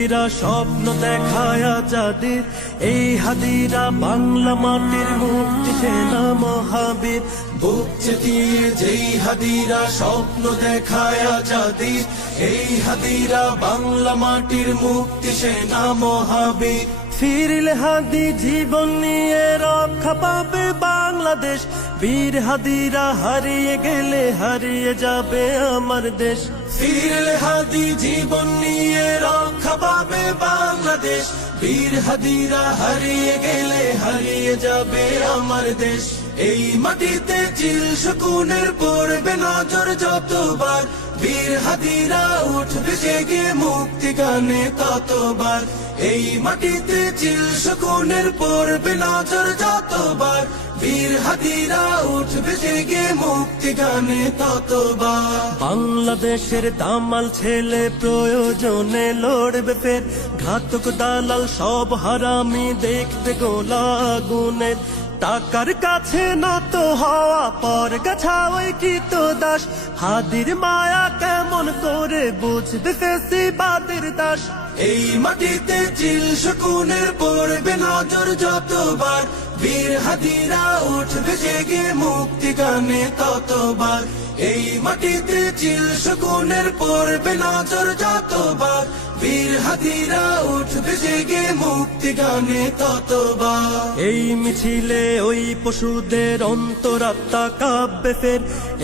স্বপ্ন দেখায় যাদের এই হাদিরা বাংলা মাটির মুক্তি সেনা মহাবীর বুক চেতিয়ে যেই হাদিরা স্বপ্ন দেখায় যাদের এই হাদিরা বাংলা মাটির মুক্তি সেনা মহাবীর ফিরলে হাদি জীবন নিয়ে রক্ষা পাবে বাংলাদেশ বীর হাদিরা হারিয়ে গেলে হারিয়ে যাবে আমার দেশ ফিরলে হাদি জীবন নিয়ে রক্ষা পাবে বাংলাদেশ বীর হাদিরা হারিয়ে গেলে হারিয়ে যাবে আমার দেশ এই মাটিতে চিল শকুনের পড়বে নজর যতবার বীর হাদিরা উঠবে জেগে মুক্তি গানে ততবার এই মাটিতে চিল শকুনের পড়বে নজর যতবার বীর হাদিরা উঠবে জেগে মুক্তি গানে ততবার বাংলাদেশের দামাল ছেলে প্রয়োজনে লড়বে ফের ঘাতক দালাল সব হারামি দেখবে গোলা আগুনের টাকার কাছে নত হওয়া পর গাছা ওই কৃত দাস হাদির মায়া কেমন করে বুঝবে ফেসিবাদের দাস এই মাটিতে চিল শকুনের পড়বে নজর যতবার বীর হাদিরা উঠবে জেগে মুক্তি গানে ততবার এই মাটিতে চিল শকুনের পড়বে নজর যতবার বীর হাদিরা উঠবে জেগে মুক্তি গানে ততবার এই মিছিলে ওই পশুদের অন্তরাত্মা কাঁপবে ফের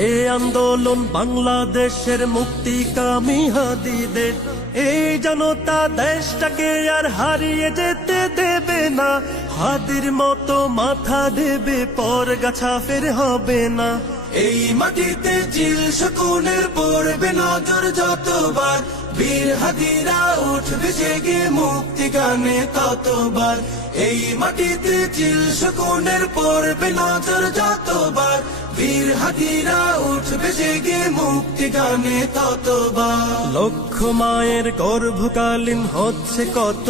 এই আন্দোলন বাংলাদেশের মুক্তিকামী হাদিদের এই জনতা দেশটাকে আর হারিয়ে যেতে দেবে না হাদির মতো মাথা দেবে পর গাছা ফের হবে না এই মাটিতে চিল শকুনের পড়বে নজর যতবার বীর হাদিরা উঠবে জেগে মুক্তি গানে ততবার এই মাটিতে চিল শকুনের পড়বে নজর যতবার বীর হাদিরা উঠবে জেগে মুক্তি গানে ততবার লক্ষ মায়ের গর্ভকালীন হচ্ছে কত